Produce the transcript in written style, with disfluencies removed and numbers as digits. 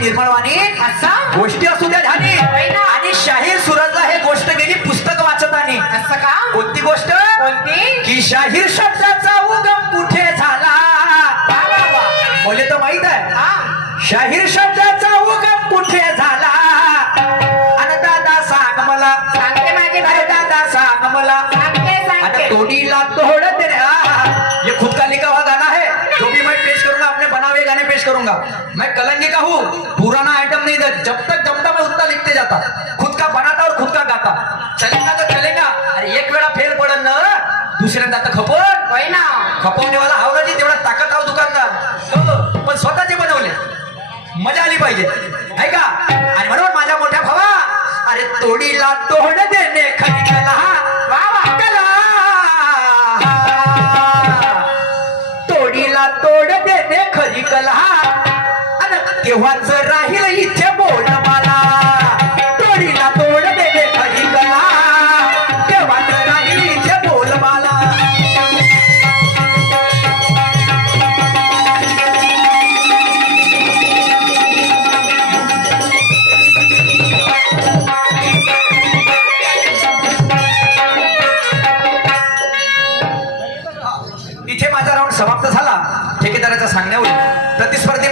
निर्मळवाणी असा गोष्टी असू द्या ध्यानी. आणि शाहीर सूरजला हे गोष्ट गेली पुस्तक वाचताना. असं का? कोणती गोष्ट? कोणती? की शाहीर शब्दाचा उगम कुठे झाला. बोले तर माहित आहे हा. शाहीर शब्दाचा उगम कुठे झाला. आणि दादा सांग मला. सांगते माझे अरे भाऊ. दादा सांग मला. सांगते अरे सांगते. तोडीला तोड़ दे. ये खुद का लिखा हुआ गाना है जो भी मैं पेश करूंगा अपने बनावे गाने पेश करूंगा. मैं कलंगी का हूँ, पुराना आइटम नहीं दे. जब तक जमता मैं उतना लिखते जाता. खुद का बनाता और खुद का गाता. चलेगा तो चलेगा. अरे एक वेळा फेल पडन ना दुसऱ्यांदा तर खपवून होय ना. खपवणेवाला हाव जी तेवढा ताकद हाव दुकानदार. हो, पण स्वतःचे बनवले मजा आली पाहिजे आहे का. आणि म्हणून माझ्या मोठ्या भावा अरे तोडीला तोड देणे खरी कला. वा वा कला. तोडीला तोड देणे खरी कला. आणि तेव्हाच राहील इथे बोल मला. तोडीला तोड देणे खरी कला. तेव्हाच राहील इथे बोल मला. इथे माझा राऊंड समाप्त झाला. ठेकेदाराच्या सांगण्यावरून प्रतिस्पर्धी